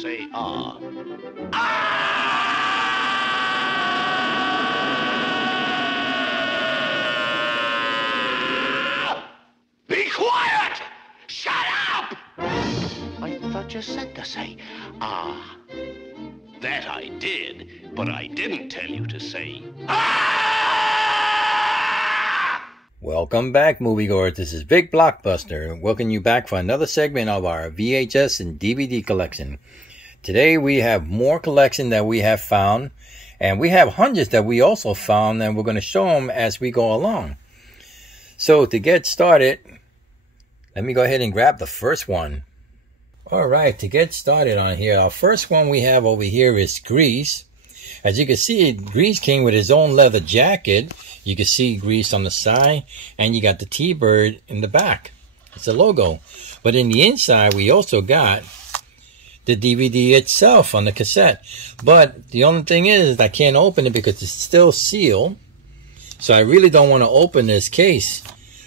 Say ah. Ah! Be quiet! Shut up! I thought you said to say ah. That I did, but I didn't tell you to say ah! Welcome back, moviegoers. This is Big Blockbuster, welcoming you back for another segment of our VHS and DVD collection. Today we have more collection that we have found, and we have hundreds that we also found, and we're going to show them as we go along. So to get started, let me go ahead and grab the first one. Alright, to get started on here, our first one we have over here is Grease. As you can see, Grease came with his own leather jacket. You can see Grease on the side, and you got the T-Bird in the back. It's a logo. But in the inside, we also got the DVD itself on the cassette. But the only thing is, I can't open it because it's still sealed. So I really don't want to open this case.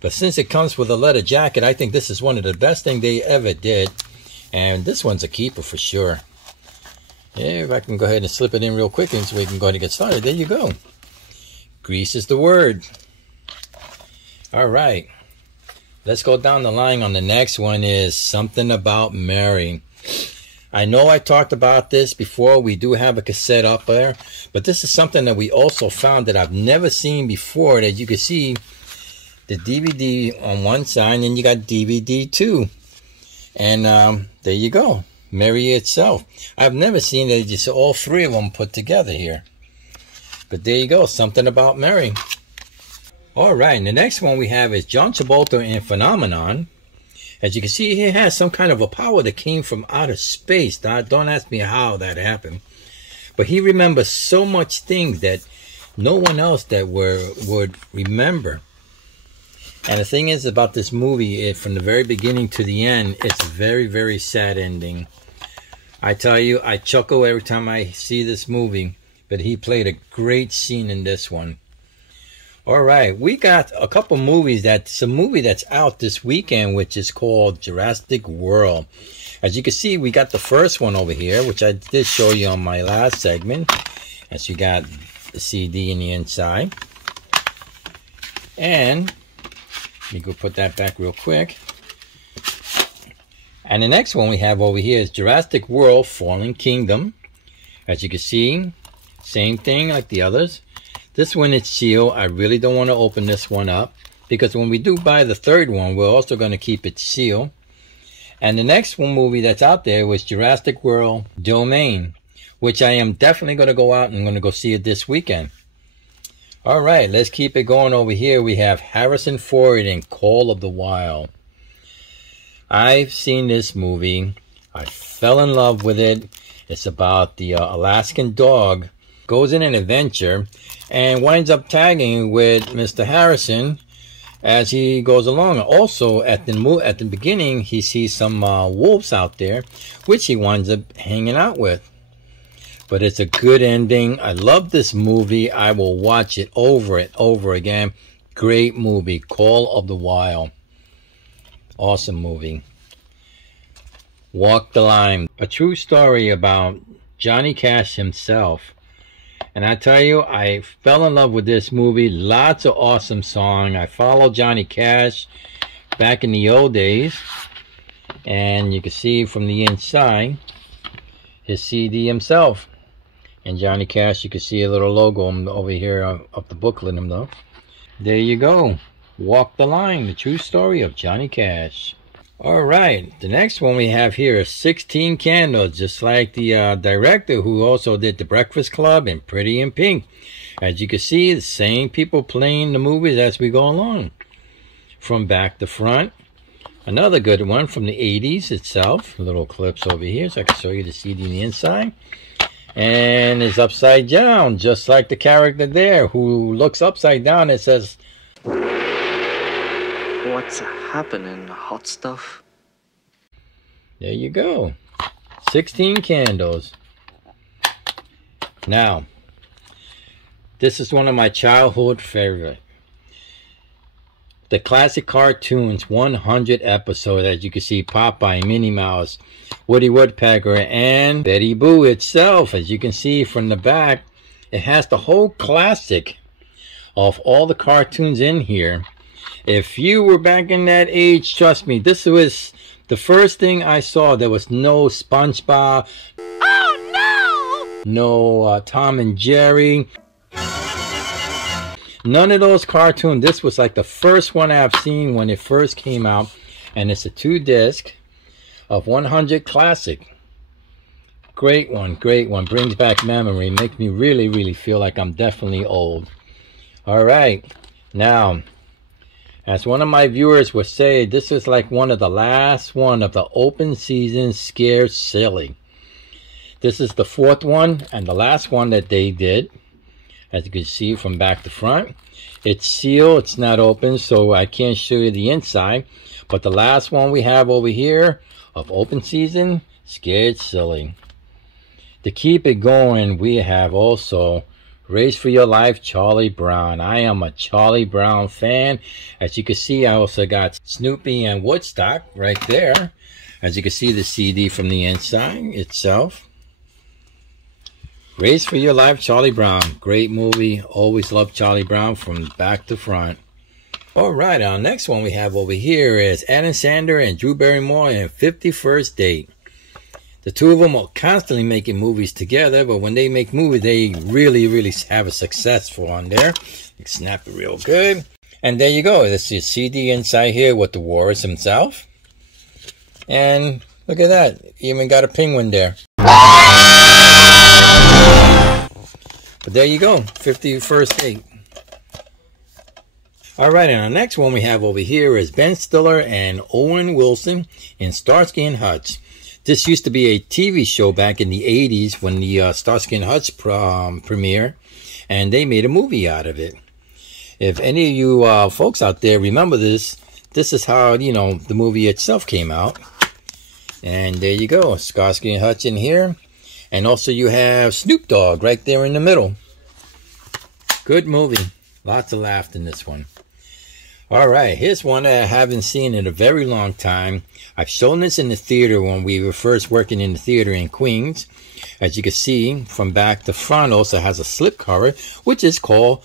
But since it comes with a leather jacket, I think this is one of the best things they ever did. And this one's a keeper for sure. Yeah, if I can go ahead and slip it in real quick so we can go ahead and get started. There you go. Grease is the word. Alright. Let's go down the line on the next one is Something About Mary. I know I talked about this before. We do have a cassette up there. But this is something that we also found that I've never seen before. That you can see the DVD on one side and you got DVD too. And there you go, Mary itself. I've never seen that just all three of them put together here. But there you go, Something About Mary. Alright, and the next one we have is John Travolta in Phenomenon. As you can see, he has some kind of a power that came from outer space. Don't ask me how that happened. But he remembers so much things that no one else that would remember. And the thing is about this movie, from the very beginning to the end, it's a very, very sad ending. I tell you, I chuckle every time I see this movie, but he played a great scene in this one. Alright, we got a couple movies. That's a movie that's out this weekend, which is called Jurassic World. As you can see, we got the first one over here, which I did show you on my last segment. As you got the CD in the inside. And let me go put that back real quick. And the next one we have over here is Jurassic World Fallen Kingdom. As you can see, same thing like the others. This one is sealed. I really don't want to open this one up, because when we do buy the third one, we're also going to keep it sealed. And the next one movie that's out there was Jurassic World Domain, which I am definitely going to go out and I'm going to go see it this weekend. Alright, let's keep it going over here. We have Harrison Ford in Call of the Wild. I've seen this movie. I fell in love with it. It's about the Alaskan dog. Goes in an adventure and winds up tagging with Mr. Harrison as he goes along. Also, at the beginning, he sees some wolves out there, which he winds up hanging out with. But it's a good ending. I love this movie. I will watch it over and over again. Great movie. Call of the Wild. Awesome movie. Walk the Line. A true story about Johnny Cash himself. And I tell you, I fell in love with this movie. Lots of awesome songs. I followed Johnny Cash back in the old days. And you can see from the inside his CD himself. And Johnny Cash, you can see a little logo over here of the booklet though. There you go. Walk the Line, the true story of Johnny Cash. Alright, the next one we have here is 16 Candles, just like the director who also did The Breakfast Club and Pretty in Pink. As you can see, the same people playing the movies as we go along. From back to front. Another good one from the 80s itself. Little clips over here so I can show you the CD on the inside. And it's upside down, just like the character there who looks upside down and says, "What's happening, hot stuff?" There you go. 16 Candles. Now, this is one of my childhood favorites. The classic cartoons, 100 episodes. As you can see, Popeye, Minnie Mouse, Woody Woodpecker, and Betty Boo itself. As you can see from the back, it has the whole classic of all the cartoons in here. If you were back in that age, trust me, this was the first thing I saw. There was no SpongeBob. Oh no! No Tom and Jerry. None of those cartoons. This was like the first one I've seen when it first came out. And it's a 2-disc of 100 classic. Great one, great one. Brings back memory. Makes me really, really feel like I'm definitely old. All right. Now, as one of my viewers would say, this is like one of the last one of the open season Scared Silly. This is the 4th one and the last one that they did. As you can see from back to front. It's sealed. It's not open, so I can't show you the inside. But the last one we have over here of open season Scared Silly. To keep it going, we have also Race for Your Life, Charlie Brown. I am a Charlie Brown fan. As you can see, I also got Snoopy and Woodstock right there. As you can see, the CD from the inside itself. Race for Your Life, Charlie Brown. Great movie. Always loved Charlie Brown from back to front. Alright, our next one we have over here is Adam Sandler and Drew Barrymore in 51st Date. The two of them are constantly making movies together, but when they make movies, they really, really have a successful one there. You snap it real good. And there you go. This is CD inside here with the Walrus himself. And look at that. Even got a penguin there. But there you go. 51st Date. Alright, and our next one we have over here is Ben Stiller and Owen Wilson in Starsky and Hutch. This used to be a TV show back in the 80s when the Starsky and Hutch premiere, and they made a movie out of it. If any of you folks out there remember this, this is how, you know, the movie itself came out. And there you go, Starsky and Hutch in here. And also you have Snoop Dogg right there in the middle. Good movie. Lots of laughter in this one. Alright, here's one that I haven't seen in a very long time. I've shown this in the theater when we were first working in the theater in Queens. As you can see, from back to front also has a slipcover, which is called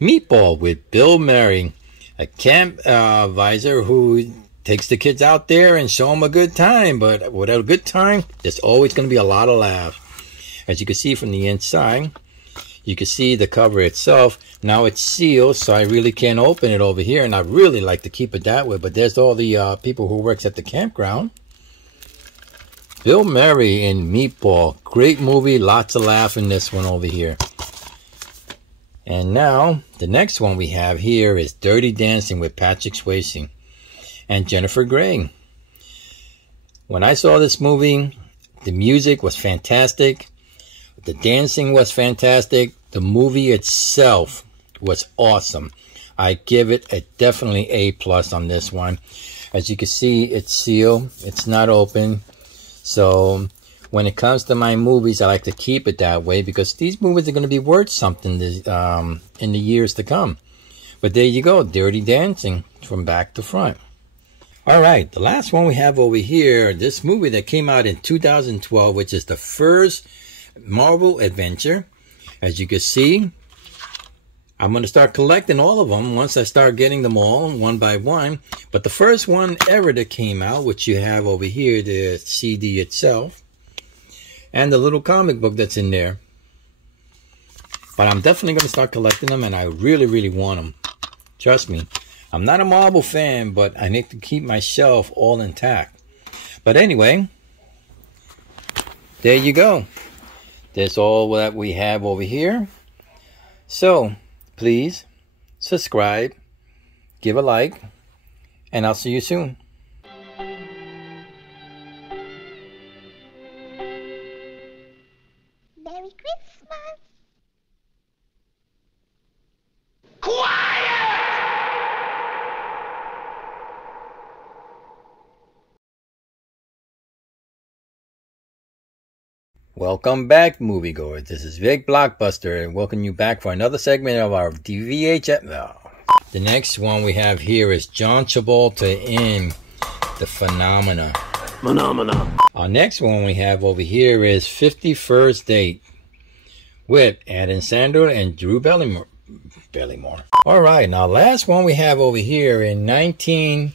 Meatball with Bill Murray. A camp advisor who takes the kids out there and show them a good time. But without a good time, there's always going to be a lot of laughs. As you can see from the inside, you can see the cover itself. Now it's sealed, so I really can't open it over here. And I really like to keep it that way. But there's all the people who works at the campground. Bill Murray in Meatball. Great movie. Lots of laugh in this one over here. And now, the next one we have here is Dirty Dancing with Patrick Swayze and Jennifer Grey. When I saw this movie, the music was fantastic. The dancing was fantastic. The movie itself was awesome. I give it a definitely A+ on this one. As you can see, it's sealed. It's not open. So when it comes to my movies, I like to keep it that way because these movies are going to be worth something in the years to come. But there you go, Dirty Dancing from back to front. All right, the last one we have over here, this movie that came out in 2012, which is the first Marvel adventure. As you can see, I'm going to start collecting all of them once I start getting them all one by one. But the first one ever that came out, which you have over here, the CD itself, and the little comic book that's in there. But I'm definitely going to start collecting them, and I really, really want them. Trust me. I'm not a Marvel fan, but I need to keep my shelf all intact. But anyway, there you go. That's all that we have over here. So, please subscribe, give a like, and I'll see you soon. Merry Christmas! Quiet! Welcome back, moviegoers. This is Vic Blockbuster, and welcome you back for another segment of our VHS. The next one we have here is John Travolta in The Phenomena. Our next one we have over here is 51st Date with Adam Sandler and Drew Barrymore. All right, now last one we have over here in 19